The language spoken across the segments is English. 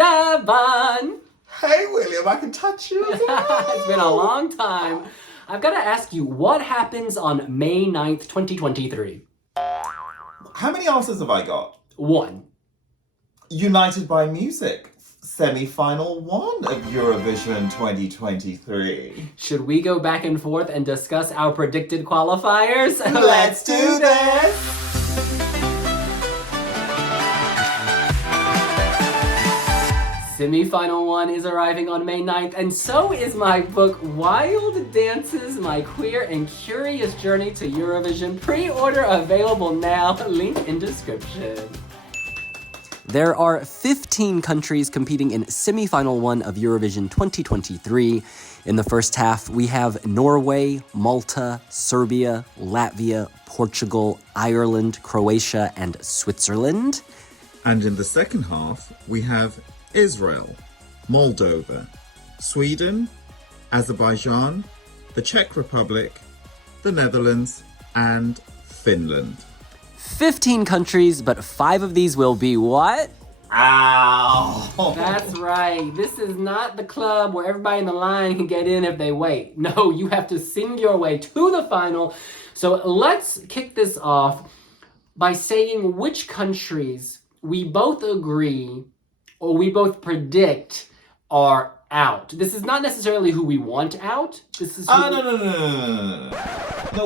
Esteban! Hey, William, I can touch you as well. It's been a long time. I've got to ask you, what happens on May 9th, 2023? How many answers have I got? 1. United by Music, semi-final 1 of Eurovision 2023. Should we go back and forth and discuss our predicted qualifiers? Let's do this! Semi-final 1 is arriving on May 9th, and so is my book, Wild Dances, My Queer and Curious Journey to Eurovision. Pre-order available now, link in description. There are 15 countries competing in semi-final 1 of Eurovision 2023. In the first half, we have Norway, Malta, Serbia, Latvia, Portugal, Ireland, Croatia, and Switzerland. And in the second half, we have Israel, Moldova, Sweden, Azerbaijan, the Czech Republic, the Netherlands, and Finland. 15 countries, but 5 of these will be what? Ow! That's right. This is not the club where everybody in the line can get in if they wait. No, you have to sing your way to the final. So let's kick this off by saying which countries we both agree or we both predict are out. This is not necessarily who we want out. This is No,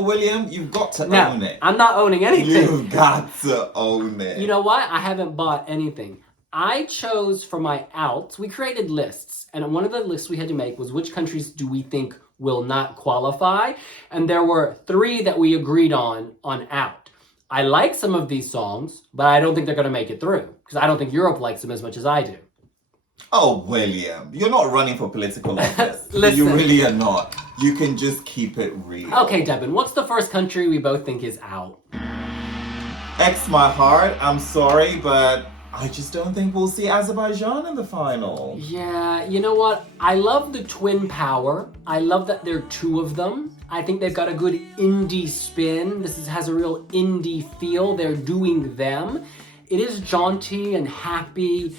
William, you've got to own it. I'm not owning anything. You've got to own it. You know what? I haven't bought anything. I chose for my outs, we created lists, and one of the lists we had to make was which countries do we think will not qualify, and there were 3 that we agreed on out. I like some of these songs, but I don't think they're going to make it through, because I don't think Europe likes them as much as I do. Oh, William, you're not running for political office. Listen. You really are not. You can just keep it real. Okay, Devin, what's the first country we both think is out? X my heart, I'm sorry, but I just don't think we'll see Azerbaijan in the final. Yeah, you know what? I love the twin power. I love that there are 2 of them. I think they've got a good indie spin. Has a real indie feel. They're doing them. It is jaunty and happy,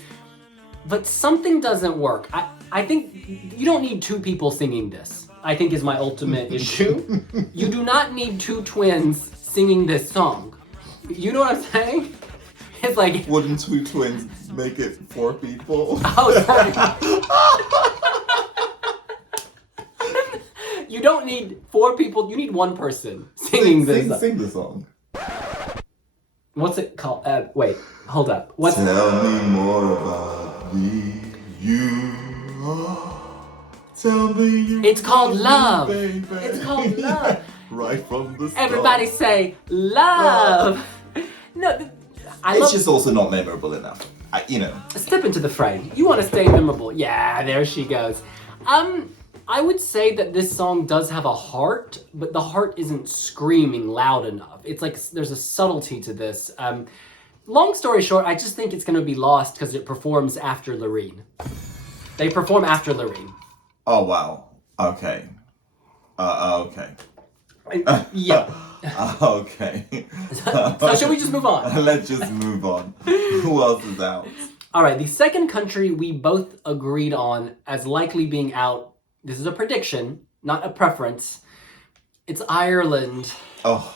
but something doesn't work. I think you don't need 2 people singing this, I think is my ultimate issue. You do not need 2 twins singing this song. You know what I'm saying? It's like... Wouldn't 2 twins make it 4 people? Oh, sorry. You don't need 4 people, you need 1 person singing this song. Sing the song. What's it called? Wait, hold up. Tell me more about me, you. Tell me you. It's called Love. Baby. It's called Love. Right from the start. Everybody say love. No, It's just also not memorable enough. Step into the frame. You want to stay memorable. Yeah, there she goes. I would say that this song does have a heart, but the heart isn't screaming loud enough. It's like there's a subtlety to this. Long story short, I just think it's going to be lost because it performs after Loreen. They perform after Loreen. Oh, wow. Okay. Okay. Yeah. Okay. So should we just move on? Let's just move on. Who else is out? All right, the second country we both agreed on as likely being out, this is a prediction, not a preference, it's Ireland. Oh.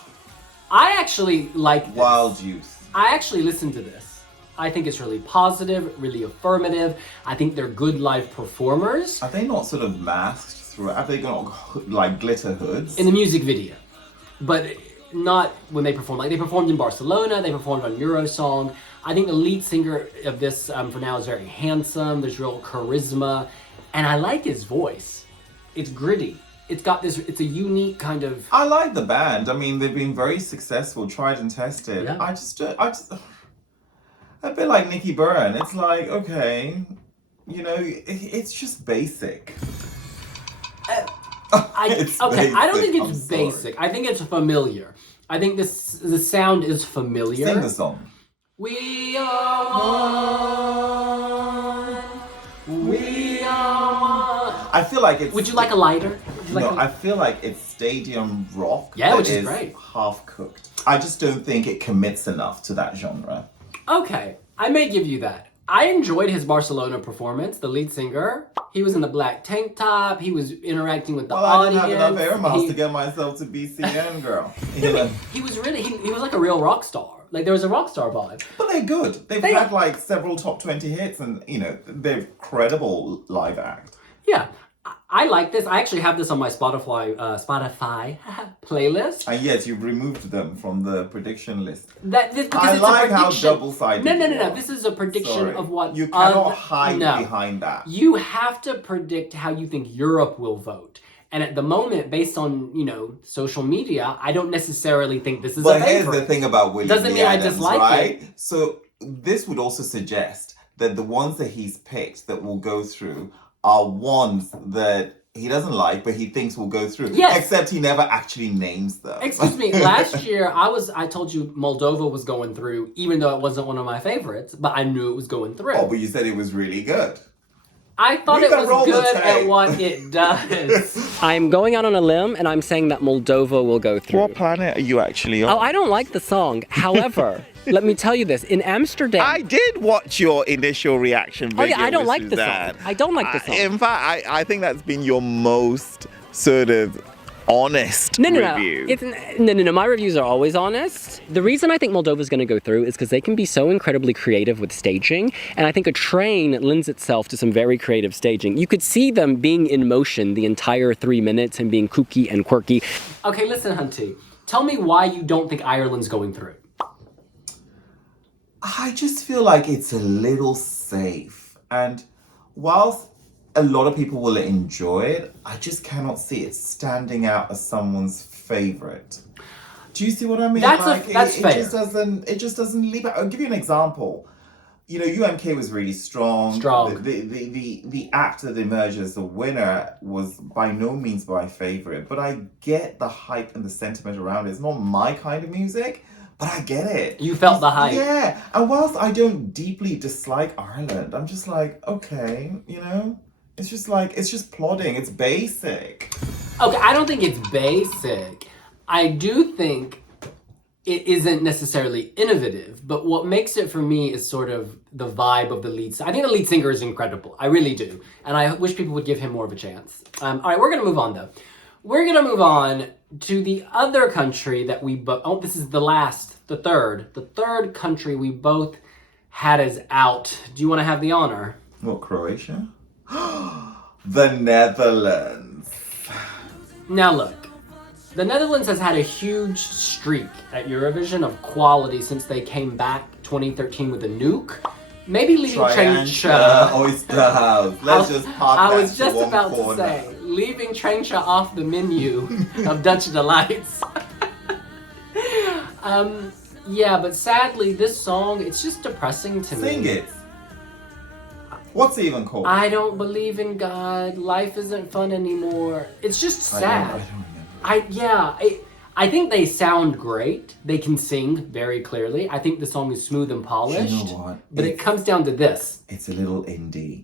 I actually like this. Wild Youth. I actually listened to this. I think it's really positive, really affirmative. I think they're good live performers. Are they not sort of masked through? Have they got like glitter hoods? In the music video. But not when they perform. Like they performed in Barcelona, they performed on Eurosong. I think the lead singer of this for now is very handsome. There's real charisma. And I like his voice. It's gritty. It's got this, it's a unique kind of... I like the band. I mean, they've been very successful, tried and tested. Yeah. I just, a bit like Nicky Byrne. It's like, okay, it's just basic. I don't think it's basic. I think it's familiar. I think the sound is familiar. Sing the song. We are one. We are one. I feel like it's... Would you like a lighter? I feel like it's stadium rock. Yeah, which is is great. Half cooked. I just don't think it commits enough to that genre. Okay, I may give you that. I enjoyed his Barcelona performance, the lead singer. He was in the black tank top. He was interacting with the audience. I didn't have enough air miles to get myself to BCN, girl. He was really, he was like a real rock star. Like, there was a rock star vibe. But they're good. They've had like several top 20 hits and, you know, they're credible live act. Yeah. I like this. I actually have this on my Spotify playlist. And yes, you've removed them from the prediction list. Because I it's like a how prediction. double-sided No. This is a prediction of what... You cannot hide behind that. You have to predict how you think Europe will vote. And at the moment, based on, you know, social media, I don't necessarily think this is a favorite. But here's the thing about William Doesn't mean I dislike it. So this would also suggest that the ones that he's picked that will go through are ones that he doesn't like, but he thinks will go through. Yes. Except he never actually names them. Excuse me. Last year, I told you Moldova was going through, even though it wasn't one of my favorites, but I knew it was going through. Oh, but you said it was really good. I thought it was good at what it does. I'm going out on a limb and I'm saying that Moldova will go through. What planet are you actually on? Oh, I don't like the song. However, let me tell you this. In Amsterdam... I did watch your initial reaction video. Oh yeah, I don't like Suzanne. the song. I don't like the song. In fact, I think that's been your most sort of honest review. No. My reviews are always honest. The reason I think Moldova's going to go through is because they can be so incredibly creative with staging, and I think a train lends itself to some very creative staging. You could see them being in motion the entire 3 minutes and being kooky and quirky. Okay, listen, Hunty. Tell me why you don't think Ireland's going through. I just feel like it's a little safe, and whilst a lot of people will enjoy it, I just cannot see it standing out as someone's favorite. Do you see what I mean? That's fair. It just doesn't leap out. I'll give you an example. You know, UMK was really strong. The act that emerged as the winner was by no means my favorite, but I get the hype and the sentiment around it. It's not my kind of music, but I get it. You felt the hype. Yeah. And whilst I don't deeply dislike Ireland, I'm just like, okay, you know? It's just plodding. It's basic. Okay, I don't think it's basic. I do think it isn't necessarily innovative, but what makes it for me is sort of the vibe of the lead singer. I think the lead singer is incredible. I really do. And I wish people would give him more of a chance. All right, we're going to move on, though. We're going to move on to the other country that we both... Oh, this is the third country we both had as out. Do you want to have the honor? What, Croatia? The Netherlands. Now look, the Netherlands has had a huge streak at Eurovision of quality since they came back 2013 with a nuke. Maybe leaving Trencha... Oyster House. Let's just park I that was just about to say, leaving Trencha off the menu of Dutch Delights. Yeah, but sadly, this song, it's just depressing to me. Sing it. What's it even called? I don't believe in God. Life isn't fun anymore. It's just sad. I don't remember. I think they sound great. They can sing very clearly. I think the song is smooth and polished. You know what? But it comes down to this. It's a little indie.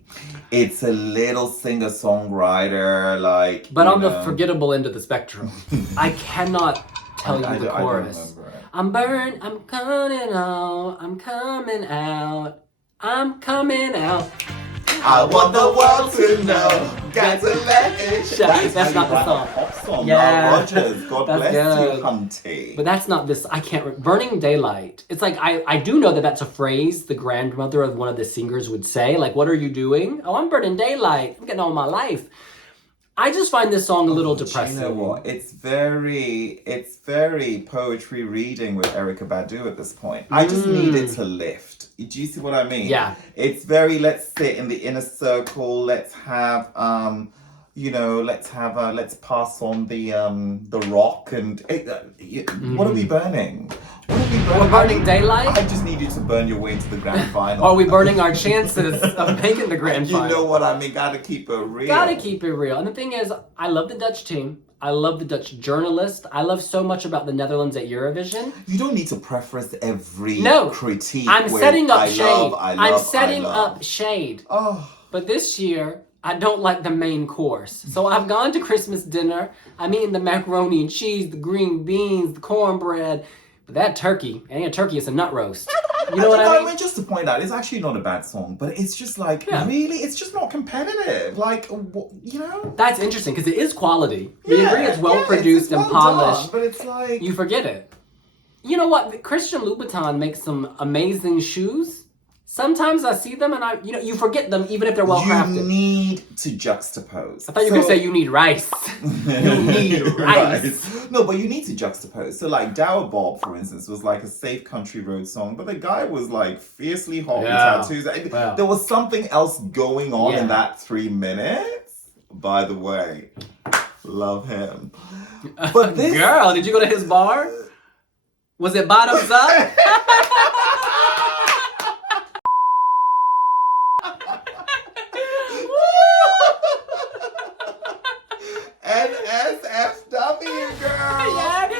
It's a little singer-songwriter, like. But on the forgettable end of the spectrum. I cannot tell you the chorus. I don't remember it. I'm burned. I'm coming out. I'm coming out. I'm coming out. I want the world to know. Got to let it shine. That's not the song. Pop song. Yeah. Rogers. God bless you, Hunty. But that's not this. I can't. Burning Daylight. It's like I do know that that's a phrase the grandmother of one of the singers would say. Like, what are you doing? Oh, I'm burning daylight. I'm getting on with my life. I just find this song a little depressing. You know what? It's very poetry reading with Erykah Badu at this point. I just need it to lift. Do you see what I mean? Yeah. It's very, let's sit in the inner circle. Let's have, let's pass on the rock and what are we burning? We're burning daylight? I just need you to burn your way into the grand final. Are we burning our chances of making the grand final? You know what I mean? Gotta keep it real. Gotta keep it real. And the thing is, I love the Dutch team. I love the Dutch journalist. I love so much about the Netherlands at Eurovision. You don't need to preface every critique. I'm setting up shade. I'm setting up shade. Oh. But this year, I don't like the main course. So I've gone to Christmas dinner. I'm eating the macaroni and cheese, the green beans, the cornbread. But that turkey, it ain't a turkey, it's a nut roast. You know what I mean? Just to point out, it's actually not a bad song, but it's just like, really, it's just not competitive. Like, you know? That's interesting, because it is quality. We agree it's well-produced and polished. Done, but it's like... You forget it. You know what? Christian Louboutin makes some amazing shoes. Sometimes I see them and you forget them even if they're well crafted. You need to juxtapose. I thought you were going to say you need rice. You need rice. No, but you need to juxtapose. So like Dower Bob, for instance, was like a safe country road song, but the guy was like fiercely hot with tattoos. There was something else going on in that 3 minutes. By the way, love him. But this... Girl, did you go to his bar? Was it bottoms up? NSFW, girl!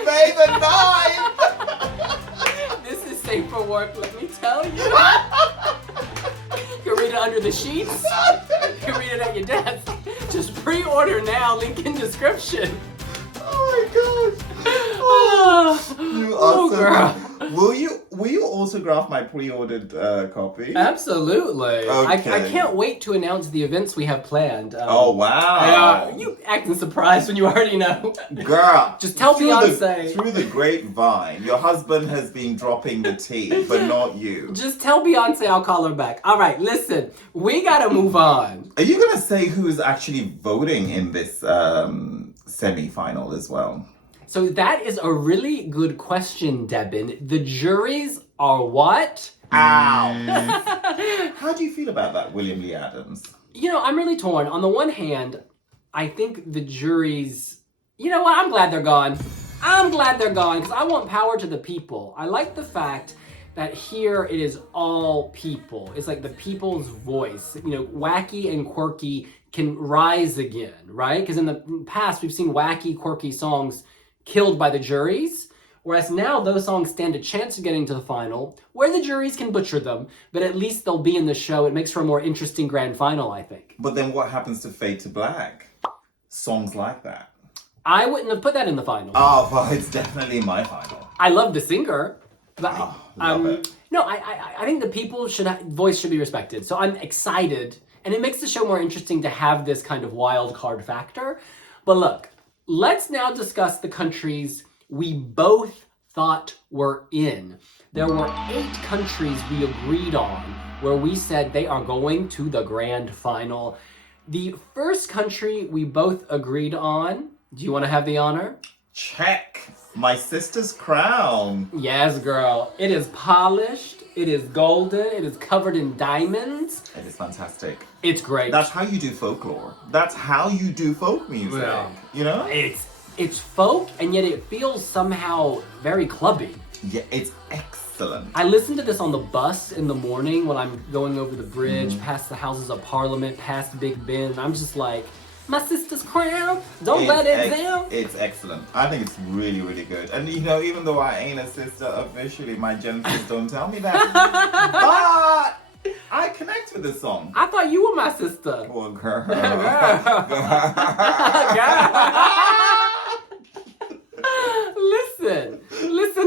May the 9th! This is safe for work, let me tell you. You can read it under the sheets. You can read it at your desk. Just pre-order now, link in description. Oh my gosh! Oh, you are so girl. Will you autograph my pre-ordered copy? Absolutely. Okay. I can't wait to announce the events we have planned. Oh wow! You acting surprised when you already know. Girl, just tell Beyonce. Through the grapevine, your husband has been dropping the tea, but not you. Just tell Beyonce I'll call her back. All right, listen, we gotta move on. Are you gonna say who's actually voting in this semi-final as well? So that is a really good question, Debin. The juries are what? Ow. How do you feel about that, William Lee Adams? You know, I'm really torn. On the one hand, I think the juries... You know what? I'm glad they're gone. I'm glad they're gone because I want power to the people. I like the fact that here it is all people. It's like the people's voice. You know, wacky and quirky can rise again, right? Because in the past, we've seen wacky, quirky songs killed by the juries, whereas now those songs stand a chance of getting to the final, where the juries can butcher them, but at least they'll be in the show. It makes for a more interesting grand final, I think. But then what happens to Fade to Black? Songs like that. I wouldn't have put that in the final. Oh, well, it's definitely my final. I love the singer, but love it. No, I think the people voice should be respected. So I'm excited, and it makes the show more interesting to have this kind of wild card factor. But look, let's now discuss the countries we both thought were in. There were 8 countries we agreed on where we said they are going to the grand final. The first country we both agreed on, do you want to have the honor? Czech, my sister's crown. Yes, girl. It is polished, it is golden, it is covered in diamonds. It is fantastic. It's great. That's how you do folklore. That's how you do folk music. Yeah. You know? It's folk, and yet it feels somehow very clubby. Yeah, it's excellent. I listen to this on the bus in the morning when I'm going over the bridge, past the Houses of Parliament, past Big Ben, and I'm just like, my sister's crown, don't let it down. It's excellent. I think it's really, really good. And you know, even though I ain't a sister officially, my genitals don't tell me that. But I connect with this song. I thought you were my sister. Well, girl. Listen,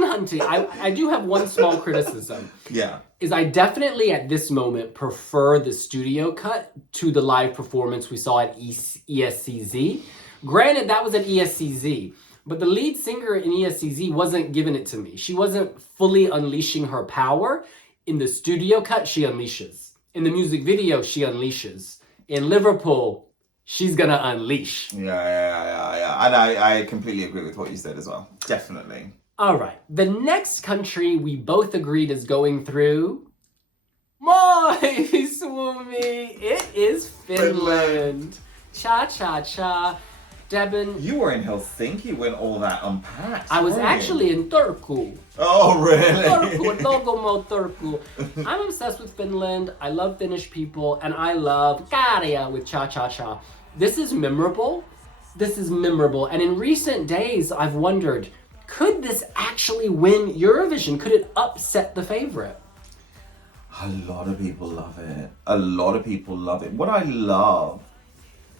Hunty. I do have one small criticism. Yeah. Is I definitely at this moment prefer the studio cut to the live performance we saw at ESCZ. Granted, that was at ESCZ, but the lead singer in ESCZ wasn't giving it to me. She wasn't fully unleashing her power. In the studio cut, she unleashes. In the music video, she unleashes. In Liverpool, she's gonna unleash. Yeah. And I completely agree with what you said as well. Definitely. All right. The next country we both agreed is going through... My Swoomy! It is Finland. Cha-cha-cha. Debin... You were in Helsinki when all that unpacked. I was actually in Turku. Oh, really? Turku, Dogomo Turku. I'm obsessed with Finland. I love Finnish people. And I love Karja with cha-cha-cha. This is memorable. And in recent days, I've wondered, could this actually win Eurovision? Could it upset the favorite? A lot of people love it. What I love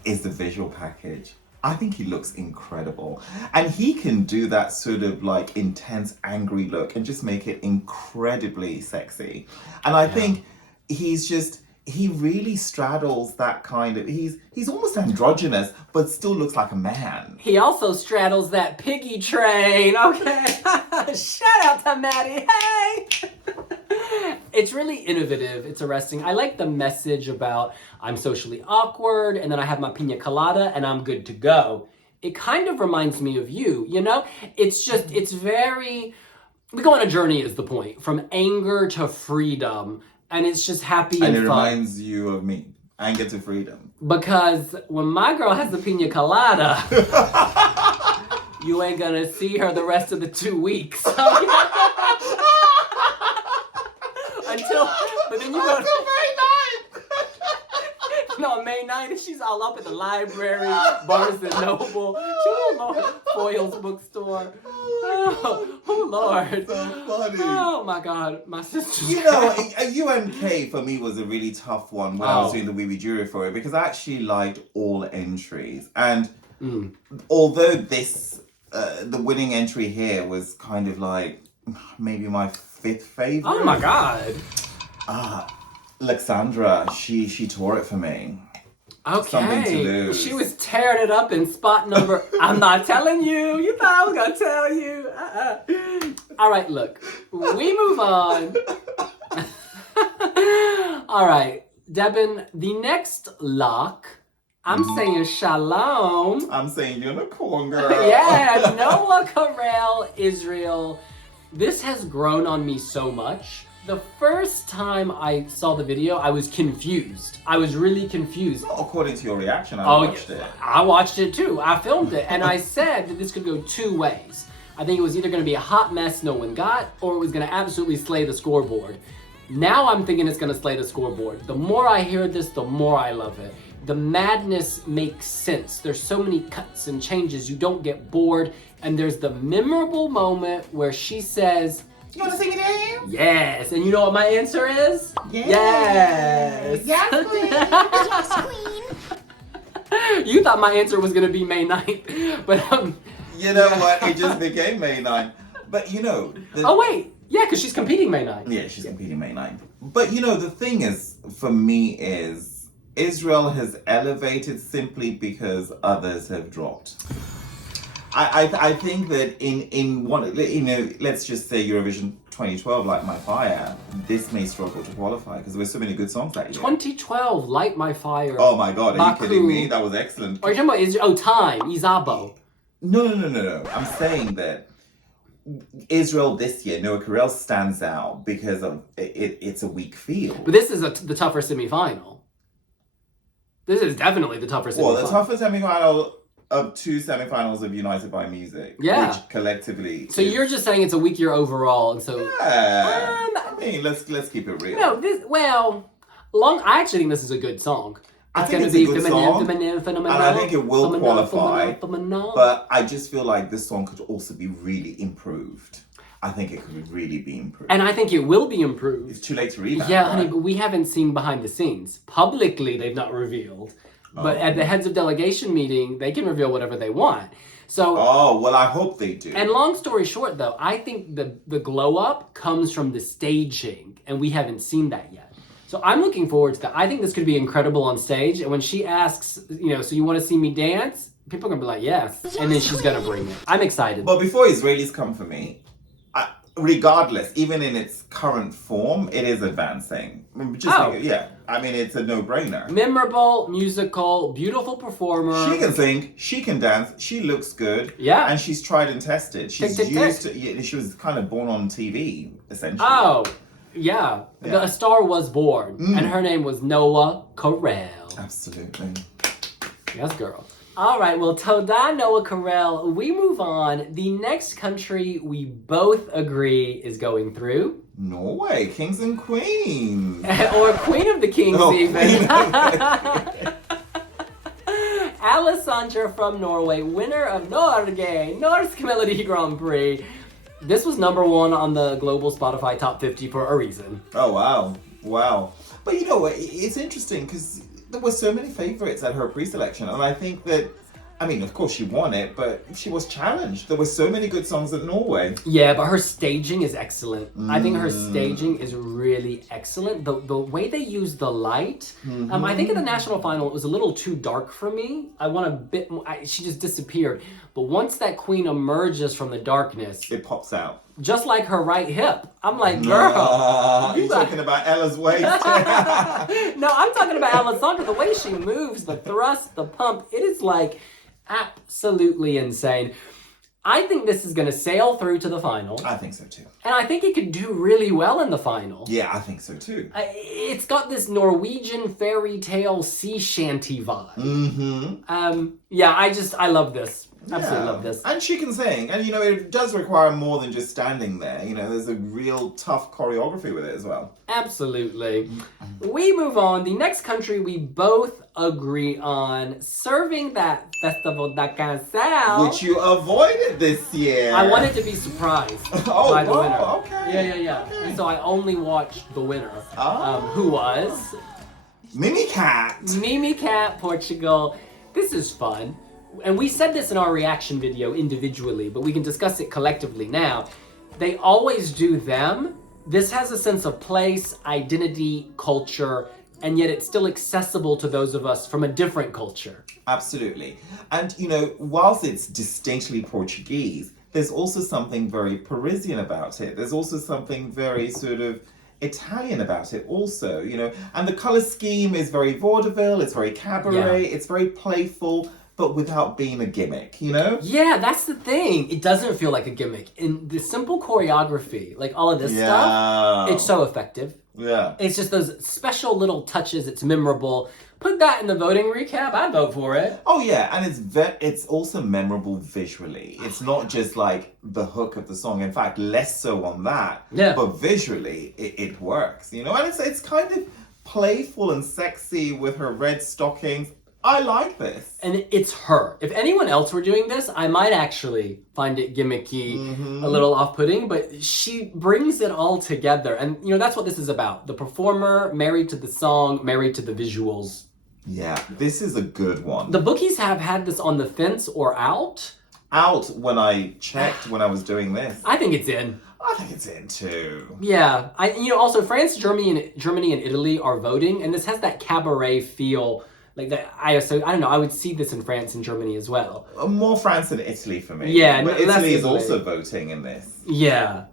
is the visual package. I think he looks incredible. And he can do that sort of like intense, angry look and just make it incredibly sexy. And I think he really straddles that kind of, he's almost androgynous, but still looks like a man. He also straddles that piggy train, okay? Shout out to Maddie, hey! It's really innovative, it's arresting. I like the message about I'm socially awkward, and then I have my pina colada, and I'm good to go. It kind of reminds me of you, you know? It's just, it's very, we go on a journey is the point, from anger to freedom. And it's just happy and fun. And it reminds you of me. Anger to freedom. Because when my girl has the pina colada, you ain't gonna see her the rest of the 2 weeks. But then you go no, May 9th, she's all up at the library, Barnes and Noble, Foyle's bookstore. Oh Lord. So funny. Oh my God, my sister. You know, a UMK for me was a really tough one when I was doing the Wiwi jury for it, because I actually liked all entries. And although this, the winning entry here was kind of like maybe my 5th favorite. Oh my God. Alexandra, she tore it for me. Okay. Something to lose. She was tearing it up in spot number. I'm not telling you. You thought I was gonna tell you. All right, look. We move on. All right, Devin. The next lock. I'm saying shalom. I'm saying unicorn girl. Yeah, Noah Carell, Israel. This has grown on me so much. The first time I saw the video, I was confused. I was really confused. Not according to your reaction, I watched it. I watched it too. I filmed it. And I said that this could go 2 ways. I think it was either going to be a hot mess no one got, or it was going to absolutely slay the scoreboard. Now I'm thinking it's going to slay the scoreboard. The more I hear this, the more I love it. The madness makes sense. There's so many cuts and changes. You don't get bored. And there's the memorable moment where she says, "You want to sing it in?" Yes. And you know what my answer is? Yes. Yes. Queen. Yes, queen. You thought my answer was going to be May 9th. But, You know what? It just became May 9th. But you know... oh, wait. Yeah, because she's competing May 9th. Yeah, she's competing May 9th. But you know, the thing is, for me, is Israel has elevated simply because others have dropped. I think that in one, you know, let's just say Eurovision 2012, Light My Fire, this may struggle to qualify because there were so many good songs that year. 2012, Light My Fire. Oh my God, are Baku. you kidding me? That was excellent. Are you talking about Israel? Oh, Time, Izabo. No. I'm saying that Israel this year, Noah Carell stands out because of it's a weak field. But this is the tougher semifinal. This is definitely the tougher semifinal. Well, the tougher semifinal of 2 semifinals of United by Music. Yeah. Which collectively. So you're just saying it's a weak year overall, and so. Yeah. I mean, let's keep it real. No, I actually think this is a good song. I think it's a good song, and I think it will qualify. But I just feel like this song could also be really improved. I think it could really be improved. And I think it will be improved. It's too late to read that. Yeah, right? honey, but we haven't seen behind the scenes. Publicly, they've not revealed. But at the heads of delegation meeting, they can reveal whatever they want. So. Oh, well, I hope they do. And long story short, though, I think the glow up comes from the staging, and we haven't seen that yet. So I'm looking forward to that. I think this could be incredible on stage. And when she asks, you know, so you want to see me dance? People are going to be like, yes. And then she's going to bring it. I'm excited. But before Israelis come for me, regardless, even in its current form, it is advancing. I mean, it's a no-brainer. Memorable, musical, beautiful performer. She can sing, she can dance, she looks good. Yeah. And she's tried and tested. She's used to, she was kind of born on TV, essentially. Oh, yeah. A star was born, and her name was Noah Carell. Absolutely. Yes, girl. All right, well, Toda Noah Carell, we move on. The next country we both agree is going through. Norway, kings and queens. Or queen of the kings, even. Alessandra from Norway, winner of Norsk Melodi Grand Prix. This was #1 on the global Spotify top 50 for a reason. Oh, wow. But you know what, it's interesting because there were so many favorites at her pre-selection, and I think that I mean, of course she won it, but she was challenged. There were so many good songs at Norway. Yeah, but her staging is excellent. I think her staging is really excellent. The way they use the light. I think in the national final it was a little too dark for me. I want a bit more. She just disappeared. But once that queen emerges from the darkness, it pops out. Just like her right hip. I'm like, girl. You're talking about Ella's waist. No, I'm talking about Alessandra. The way she moves, the thrust, the pump, it is like absolutely insane. I think this is going to sail through to the final. I think so too. And I think it could do really well in the final. Yeah, I think so too. It's got this Norwegian fairy tale sea shanty vibe. Yeah, I love this. Absolutely love this. And she can sing. And, you know, it does require more than just standing there. You know, there's a real tough choreography with it as well. Absolutely. We move on. The next country we both agree on, serving that Festival da Canção. Which you avoided this year. I wanted to be surprised by the winner. Okay. Yeah. Okay. And so I only watched the winner, who was... Mimicat, Portugal. This is fun. And we said this in our reaction video individually, but we can discuss it collectively now. They always do them. This has a sense of place, identity, culture, and yet it's still accessible to those of us from a different culture. Absolutely. And, you know, whilst it's distinctly Portuguese, there's also something very Parisian about it. There's also something very sort of Italian about it also, you know. And the color scheme is very vaudeville, it's very cabaret, it's very playful, but without being a gimmick, you know? Yeah, that's the thing. It doesn't feel like a gimmick. In the simple choreography, like all of this stuff, it's so effective. Yeah. It's just those special little touches. It's memorable. Put that in the voting recap. I'd vote for it. Oh yeah, and it's also memorable visually. It's not just like the hook of the song. In fact, less so on that. Yeah. But visually, it works, you know? And it's kind of playful and sexy with her red stockings. I like this. And it's her. If anyone else were doing this, I might actually find it gimmicky, a little off-putting, but she brings it all together. And, you know, that's what this is about. The performer married to the song, married to the visuals. Yeah, this is a good one. The bookies have had this on the fence or out. Out when I checked when I was doing this. I think it's in. I think it's in too. Yeah. Also France, Germany, and Italy are voting, and this has that cabaret feel. Like that, I don't know. I would see this in France and Germany as well. More France than Italy for me. Yeah, but Italy is also voting in this. Yeah.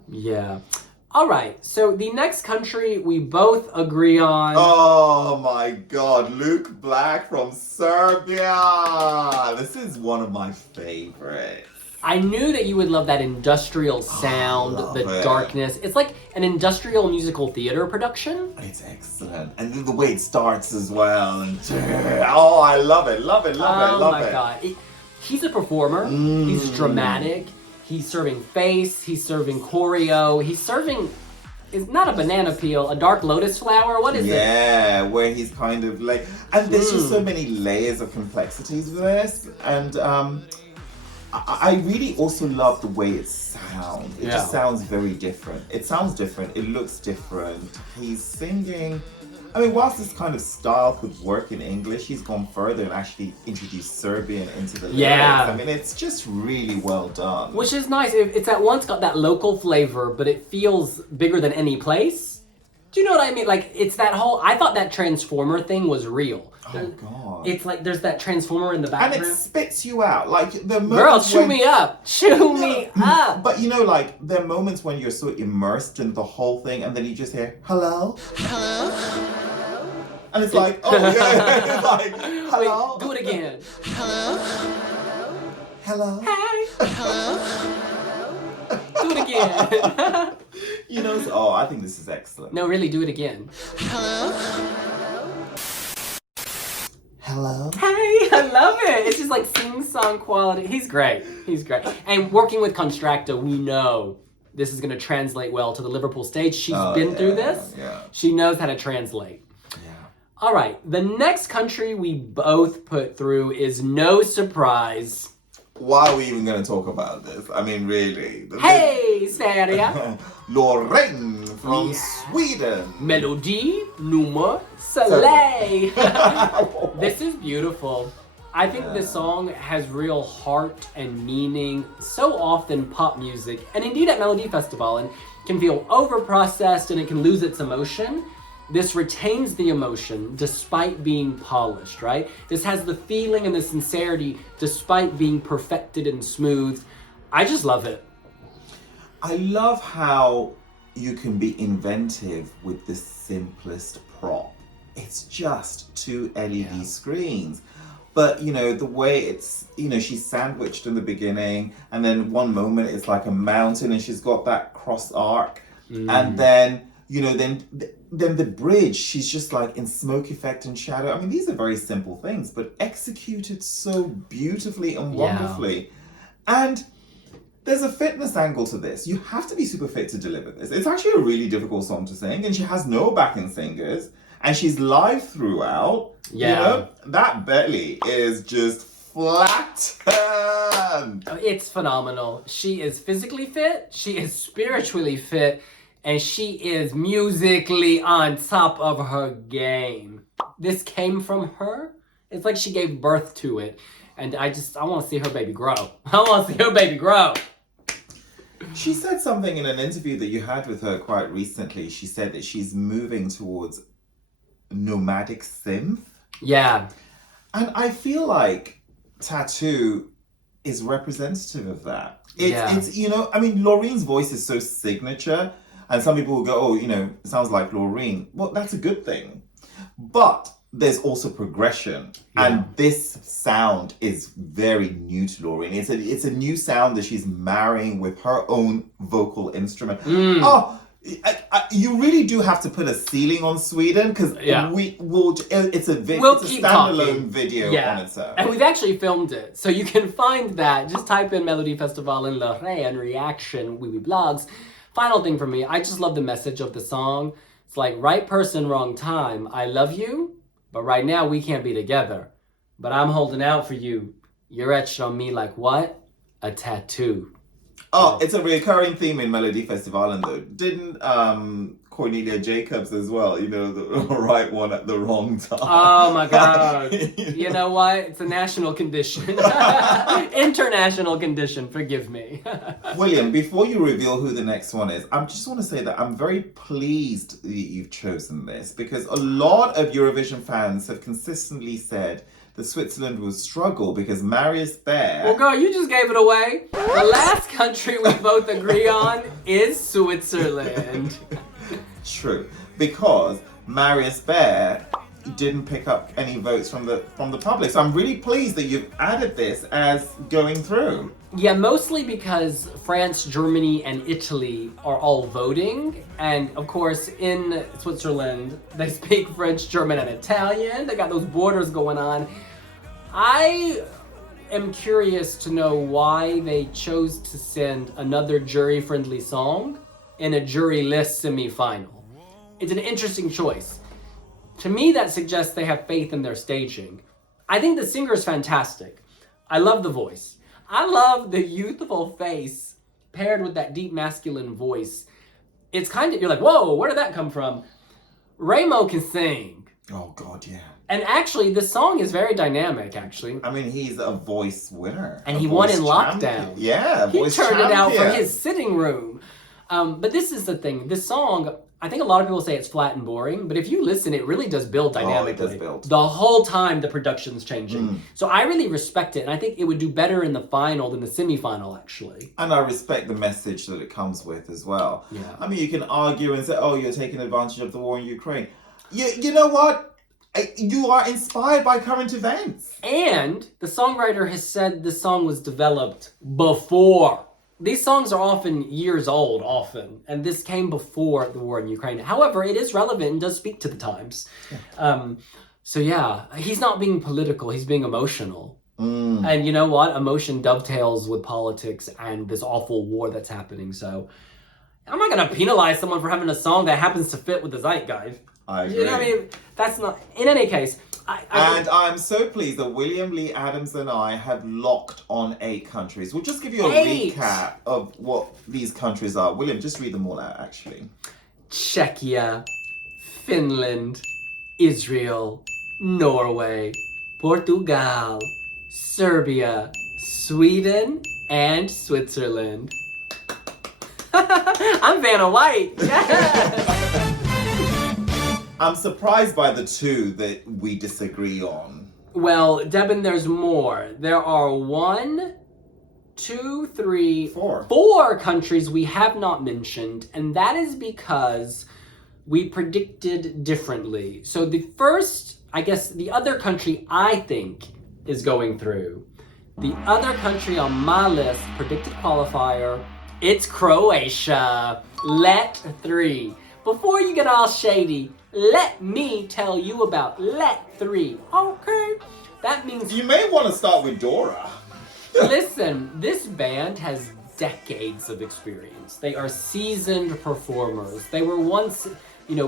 All right. So the next country we both agree on. Oh my God, Luke Black from Serbia. This is one of my favorites. I knew that you would love that industrial sound, darkness. It's like an industrial musical theater production. It's excellent. And the way it starts as well. And I love it. Love it. Oh my God. He's a performer. He's dramatic. He's serving face. He's serving choreo. He's serving... It's not a banana peel, a dark lotus flower. What is it? Yeah, where he's kind of like... And there's just so many layers of complexities with this. And... I really also love the way it sounds. It just sounds very different. It sounds different. It looks different. He's singing. I mean, whilst this kind of style could work in English, he's gone further and actually introduced Serbian into the lyrics. I mean, it's just really well done. Which is nice. It's at once got that local flavor, but it feels bigger than any place. Do you know what I mean? Like, it's that whole... I thought that Transformer thing was real. Oh, God. It's like there's that Transformer in the background. And it spits you out. Like, the moments Girl, chew me up. Chew me up. But, you know, like, there are moments when you're so immersed in the whole thing, and then you just hear, hello? Hello? And it's like, oh, yeah. It's like, hello? Wait, do it again. Hello? Hello? Hey. Hello? Do it again. You know, I think this is excellent. No, really, do it again. Hello? Hey, I love it. It's just like sing-song quality. He's great. And working with Constracta, we know this is going to translate well to the Liverpool stage. She's been through this. Yeah. She knows how to translate. Yeah. All right. The next country we both put through is no surprise. Why are we even going to talk about this? I mean, really. Hey, Serbia. Lorraine from Sweden. Melodie nummer soleil. This is beautiful. I think this song has real heart and meaning. So often pop music, and indeed at Melody Festival, and can feel over-processed and it can lose its emotion. This retains the emotion despite being polished, right? This has the feeling and the sincerity despite being perfected and smooth. I just love it. I love how you can be inventive with the simplest prop. It's just two LED screens. But, you know, the way it's, you know, she's sandwiched in the beginning, and then one moment it's like a mountain and she's got that cross arc. And then, you know, then the bridge, she's just like in smoke effect and shadow. I mean, these are very simple things, but executed so beautifully and wonderfully. And there's a fitness angle to this. You have to be super fit to deliver this. It's actually a really difficult song to sing, and she has no backing singers, and she's live throughout. Yeah. You know, that belly is just flattened. It's phenomenal. She is physically fit, she is spiritually fit, and she is musically on top of her game. This came from her. It's like she gave birth to it. And I want to see her baby grow. I want to see her baby grow. She said something in an interview that you had with her quite recently. She said that she's moving towards nomadic synth. Yeah. And I feel like Tattoo is representative of that. It's you know, I mean, Laureen's voice is so signature. And some people will go, oh, you know, it sounds like Laureen. Well, that's a good thing. But there's also progression. And this sound is very new to Laureen. It's a new sound that she's marrying with her own vocal instrument. Oh, you really do have to put a ceiling on Sweden, because it's a standalone video on its own. And we've actually filmed it. So you can find that. Just type in Melody Festival in Lorraine reaction, Wiwibloggs. Final thing for me, I just love the message of the song. It's like, right person, wrong time. I love you, but right now we can't be together. But I'm holding out for you. You're etched on me like what? A tattoo. Oh, it's a recurring theme in Melody Festival, though. Didn't Cornelia Jacobs as well, you know, the right one at the wrong time. Oh my God. You know what? It's a national condition. International condition, forgive me. William, before you reveal who the next one is, I just want to say that I'm very pleased that you've chosen this, because a lot of Eurovision fans have consistently said that Switzerland will struggle because Marius Bear... Well, girl, you just gave it away. The last country we both agree on is Switzerland. True, because Marius Bear didn't pick up any votes from the public. So I'm really pleased that you've added this as going through. Yeah, mostly because France, Germany, and Italy are all voting. And of course, in Switzerland, they speak French, German, and Italian. They got those borders going on. I am curious to know why they chose to send another jury-friendly song in a jury-less semi-final. It's an interesting choice. To me, that suggests they have faith in their staging. I think the singer is fantastic. I love the voice. I love the youthful face paired with that deep masculine voice. It's kind of, you're like, whoa, where did that come from? Ramo can sing. Oh, God, yeah. And actually, this song is very dynamic, actually. I mean, he's a voice winner. And he won in lockdown. Yeah, he turned it out from his sitting room. But this is the thing. This song, I think a lot of people say it's flat and boring, but if you listen, it really does build dynamically. Oh, it does build. The whole time the production's changing. So I really respect it, and I think it would do better in the final than the semi-final, actually. And I respect the message that it comes with as well. Yeah. I mean, you can argue and say, oh, you're taking advantage of the war in Ukraine. You know what? You are inspired by current events. And the songwriter has said the song was developed before. These songs are often years old, and this came before the war in Ukraine. However, it is relevant and does speak to the times. So yeah, he's not being political, he's being emotional. And you know what? Emotion dovetails with politics and this awful war that's happening. So I'm not going to penalize someone for having a song that happens to fit with the zeitgeist. I agree. You know what I mean? That's not... In any case... I'm so pleased that William Lee Adams and I have locked on 8 countries. We'll just give you a recap of what these countries are. William, just read them all out, actually. Czechia, Finland, Israel, Norway, Portugal, Serbia, Sweden, and Switzerland. I'm Vanna White. Yes. I'm surprised by the two that we disagree on. Well, Devin, there's more. There are 4 countries we have not mentioned, and that is because we predicted differently. So the first, I guess, the other country I think is going through. The other country on my list, predicted qualifier, it's Croatia. Let 3. Before you get all shady, let me tell you about Let 3. Okay? That means... You may want to start with Dora. Listen, this band has decades of experience. They are seasoned performers. They were once,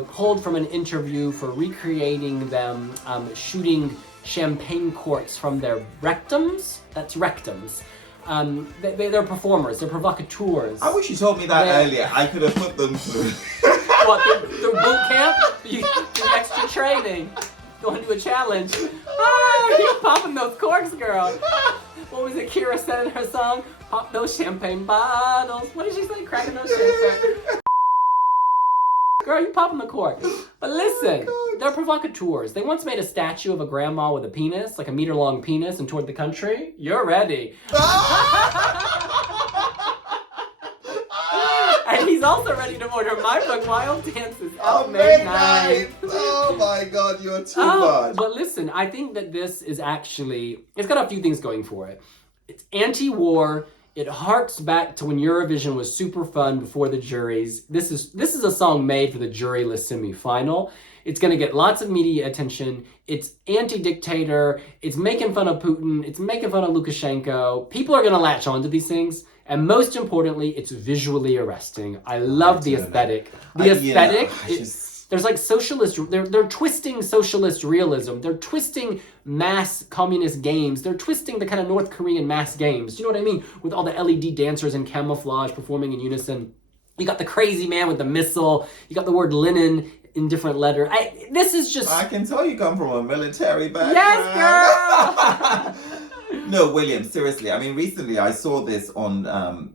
pulled from an interview for recreating them shooting champagne corks from their rectums. That's rectums. They're performers. They're provocateurs. I wish you told me that earlier. I could have put them through. What, through boot camp? Through extra training? Going to a challenge? Oh, you're popping those corks, girl. What was it Kira said in her song? Pop those champagne bottles. What did she say? Cracking those champagne. Girl, you popping the cork. But listen, they're provocateurs. They once made a statue of a grandma with a penis, like a meter-long penis, and toured the country. You're ready. And he's also ready to order my book, Wild Dances, out May 9th. Oh my God, you're too much. But listen, I think that this is actually, it's got a few things going for it. It's anti-war. It harks back to when Eurovision was super fun before the juries. This is a song made for the juryless semi-final. It's going to get lots of media attention. It's anti-dictator. It's making fun of Putin. It's making fun of Lukashenko. People are going to latch on to these things. And most importantly, it's visually arresting. I love the aesthetic. The aesthetic, there's like socialist, they're twisting socialist realism. They're twisting mass communist games. They're twisting the kind of North Korean mass games. You know what I mean? With all the LED dancers in camouflage performing in unison. You got the crazy man with the missile. You got the word Lenin in different letters. This is just... I can tell you come from a military background. Yes, girl! No, William, seriously. I mean, recently I saw this on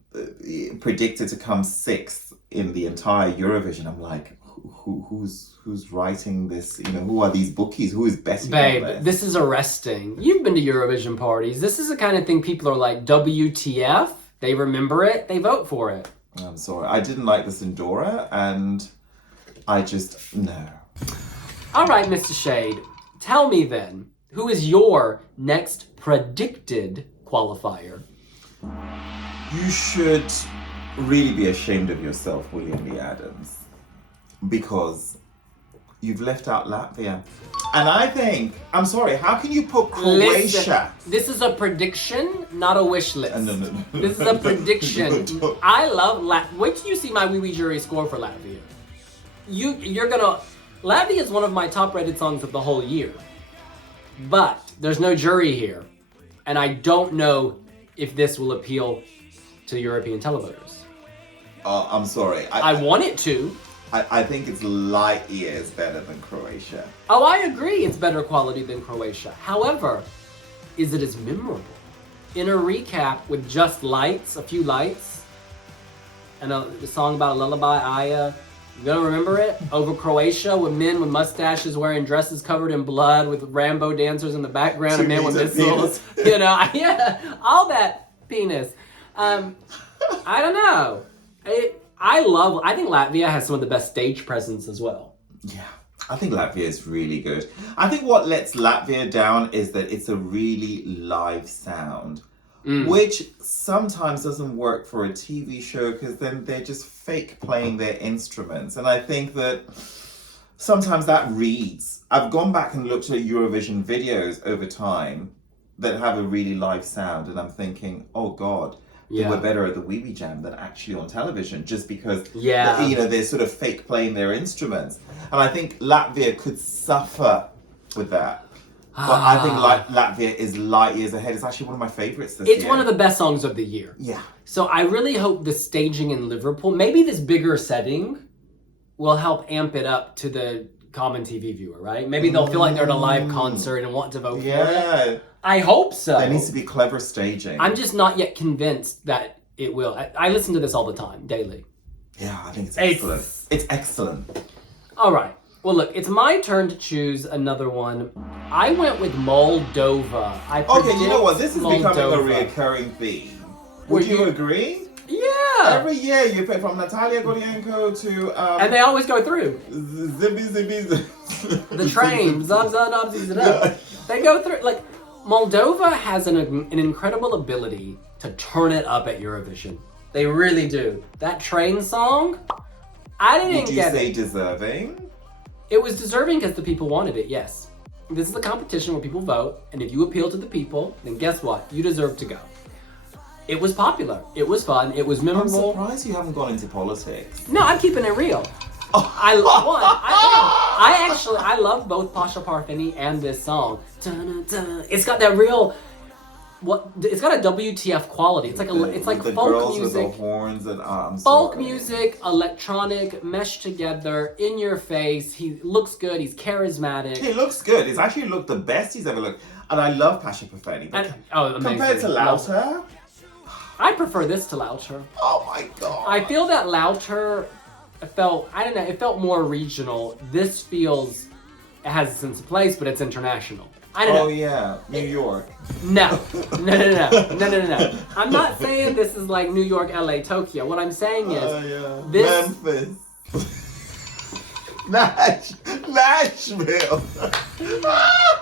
predicted to come 6th in the entire Eurovision. I'm like, who's writing this? Who are these bookies? Who is betting on this? This is arresting. You've been to Eurovision parties. This is the kind of thing people are like, WTF? They remember it. They vote for it. I'm sorry. I didn't like this in Dora, and I just, no. All right, Mr. Shade. Tell me then, who is your next predicted qualifier? You should really be ashamed of yourself, William Lee Adams, because you've left out Latvia. And I think, I'm sorry, how can you put Croatia? Listen, this is a prediction, not a wish list. No. This is a prediction. I love Latvia. Wait till you see my Wee jury score for Latvia. You're gonna... Latvia is one of my top rated songs of the whole year. But there's no jury here. And I don't know if this will appeal to European televoters. I'm sorry. I want it to. I think it's light years better than Croatia. Oh, I agree it's better quality than Croatia. However, is it as memorable? In a recap with just lights, a few lights, and a song about a lullaby, Aya, you gonna remember it? Over Croatia with men with mustaches wearing dresses covered in blood with Rambo dancers in the background and men with missiles. All that penis. I don't know. I think Latvia has some of the best stage presence as well. Yeah, I think Latvia is really good. I think what lets Latvia down is that it's a really live sound, which sometimes doesn't work for a TV show because then they're just fake playing their instruments. And I think that sometimes that reads. I've gone back and looked at Eurovision videos over time that have a really live sound, and I'm thinking, oh God, they were better at the Wiwibloggs Jam than actually on television, just because they're sort of fake playing their instruments. And I think Latvia could suffer with that. But I think Latvia is light years ahead. It's actually one of my favorites this year. It's one of the best songs of the year. Yeah. So I really hope the staging in Liverpool, maybe this bigger setting, will help amp it up to the common TV viewer, right? Maybe they'll feel like they're at a live concert and want to vote for it. I hope so. There needs to be clever staging. I'm just not yet convinced that it will. I listen to this all the time, daily. Yeah, I think it's excellent. It's excellent. All right. Well, look, it's my turn to choose another one. I went with Moldova. Okay, you know what? This is becoming a recurring theme. Would you agree? Yeah. Every year you pick from Natalia Gorienko to... and they always go through. Zibby. The train. They go through. Like, Moldova has an incredible ability to turn it up at Eurovision. They really do. That train song, I didn't get it. Would you say deserving? It was deserving because the people wanted it, yes. This is a competition where people vote, and if you appeal to the people, then guess what? You deserve to go. It was popular. It was fun. It was memorable. I'm surprised you haven't gone into politics. No, I'm keeping it real. I love both Pasha Parfeni and this song. It's got that real... It's got a WTF quality. It's like the folk girls music. With the horns and folk music, electronic, meshed together, in your face. He looks good. He's charismatic. He looks good. He's actually looked the best he's ever looked. And I love Pasha Parfeni. Compared to Louter, I prefer this to Louter. Oh my god! I feel that Louter felt, I don't know, it felt more regional. This feels, it has a sense of place, but it's international. I don't know. Oh yeah, New York. No. I'm not saying this is like New York, LA, Tokyo. What I'm saying is this... Memphis. Nashville.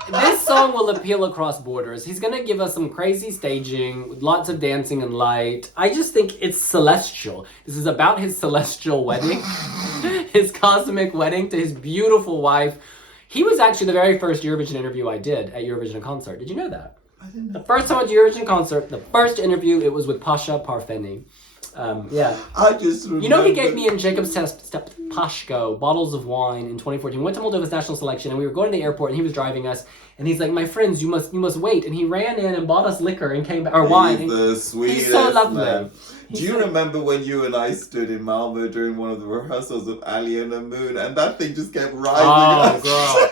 This song will appeal across borders. He's gonna give us some crazy staging with lots of dancing and light. I just think it's celestial. This is about his celestial wedding, his cosmic wedding to his beautiful wife. He was actually the very first Eurovision interview I did at Eurovision concert. Did you know that? I didn't know. The first time I went to Eurovision concert, the first interview, it was with Pasha Parfeni. Yeah. I just remember. You know, he gave me and Jacob Pashko bottles of wine in 2014. We went to Moldova's national selection, and we were going to the airport, and he was driving us, and he's like, "My friends, you must wait." And he ran in and bought us liquor and came back, or wine. He's the sweetest. He's so lovely. Man. Do you remember when you and I stood in Malmo during one of the rehearsals of Ali and the Moon, and that thing just kept rising? Oh, girl.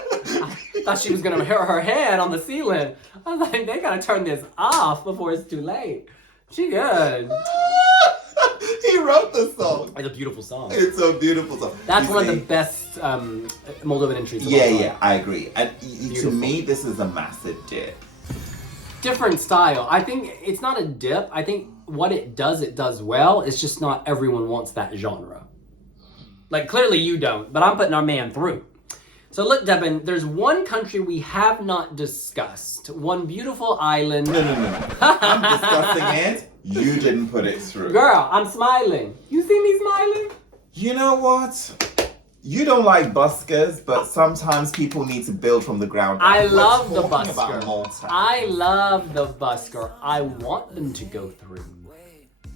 I thought she was going to hit her head on the ceiling. I was like, they got to turn this off before it's too late. She good. He wrote the song. It's a beautiful song. It's a beautiful song. That's one of the best Moldovan entries of all time. Yeah, I agree. And to me, this is a massive dip. Different style. I think it's not a dip. I think what it does well. It's just not everyone wants that genre. Like, clearly you don't, but I'm putting our man through. So look, Devin, there's one country we have not discussed. One beautiful island. No. I'm discussing it. You didn't put it through. Girl, I'm smiling. You see me smiling? You know what? You don't like buskers, but sometimes people need to build from the ground up. I love the busker. About Malta. I love the busker. I want them to go through.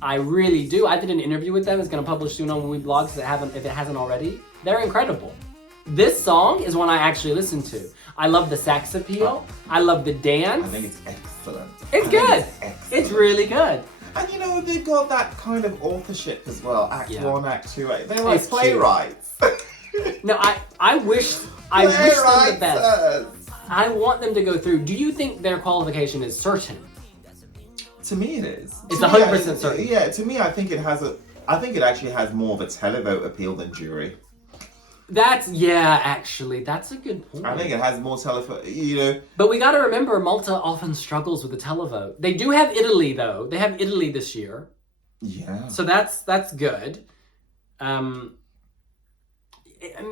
I really do. I did an interview with them. It's going to publish soon on Wiwibloggs if it hasn't already. They're incredible. This song is one I actually listen to. I love the sax appeal. I love the dance. I think it's excellent. It's good. It's really good. And you know, they've got that kind of authorship as well. Act 1, Act 2. They're like It's playwrights. No, I wish them the best. I want them to go through. Do you think their qualification is certain? To me, it is. It's 100% certain. Yeah, to me, I think it actually has more of a televote appeal than jury. Actually, that's a good point. I think it has more televote, you know. But we got to remember, Malta often struggles with the televote. They do have Italy, though. They have Italy this year. Yeah. So that's good.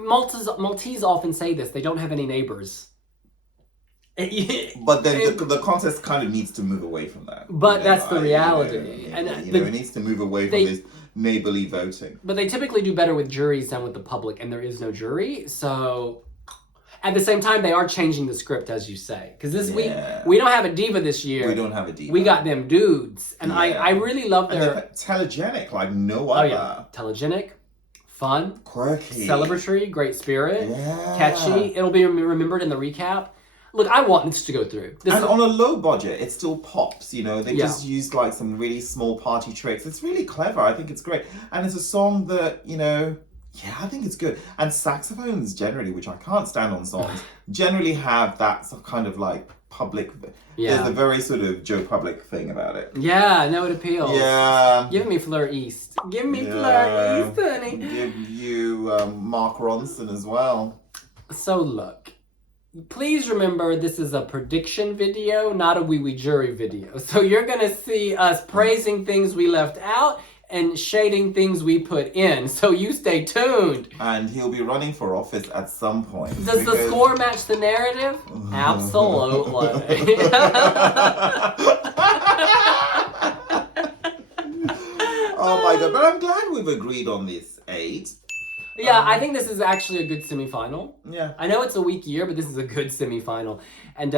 Maltese often say this. They don't have any neighbors. But then the contest kind of needs to move away from that. But that's the reality. It needs to move away from this neighborly voting. But they typically do better with juries than with the public, and there is no jury. So at the same time, they are changing the script, as you say. Because we don't have a diva this year. We don't have a diva. We got them dudes. And I really love their... And telegenic like no other. Oh, yeah. Telegenic. Fun. Quirky. Celebratory. Great spirit. Yeah. Catchy. It'll be remembered in the recap. Look, I want this to go through. And on a low budget, it still pops, you know. They just used like some really small party tricks. It's really clever. I think it's great. And it's a song that, you know, Yeah, I think it's good. And saxophones generally, which I can't stand on songs, generally have that kind of like public. Yeah. There's a very sort of Joe Public thing about it. Yeah, no, it appeals. Yeah. Give me Fleur East. Give me Fleur East, honey. Give you Mark Ronson as well. So look, please remember this is a prediction video, not a wee jury video. So you're gonna see us praising things we left out and shading things we put in. So you stay tuned. And he'll be running for office at some point. Does the score match the narrative? Absolutely. Oh my god, but I'm glad we've agreed on this 8. Yeah, I think this is actually a good semifinal. Yeah. I know it's a weak year, but this is a good semifinal. And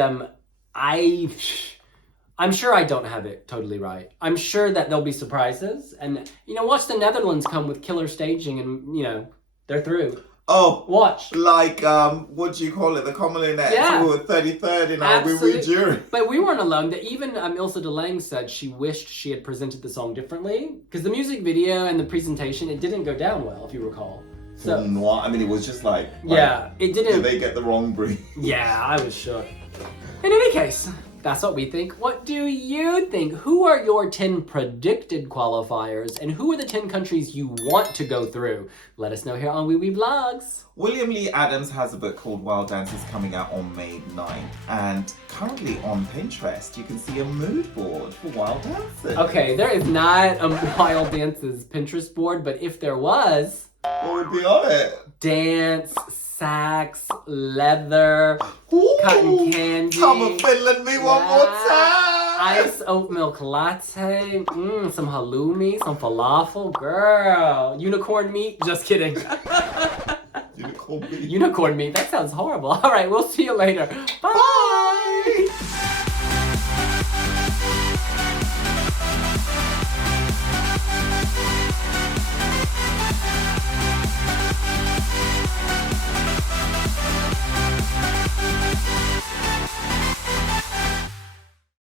I'm sure I don't have it totally right. I'm sure that there'll be surprises. And, watch the Netherlands come with killer staging and, they're through. Oh. Watch. Like, what do you call it? The Commonwealth who were 33rd in our Wee jury. But we weren't alone. Even Ilse de Lange said she wished she had presented the song differently. Because the music video and the presentation, it didn't go down well, if you recall. So, I mean, it was just like yeah, it didn't. Did they get the wrong brief? Yeah, I was shook. In any case, that's what we think. What do you think? Who are your 10 predicted qualifiers, and who are the 10 countries you want to go through? Let us know here on Wiwibloggs. William Lee Adams has a book called Wild Dances coming out on May 9th, and currently on Pinterest you can see a mood board for wild dancing. Okay, there is not a Wild Dances Pinterest board, but if there was, what would be on it? Dance, sax, leather, cotton candy. Come on, Finland, me one more time. Ice oat milk latte, some halloumi, some falafel, girl. Unicorn meat, just kidding. Unicorn meat. Unicorn meat, that sounds horrible. All right, we'll see you later. Bye.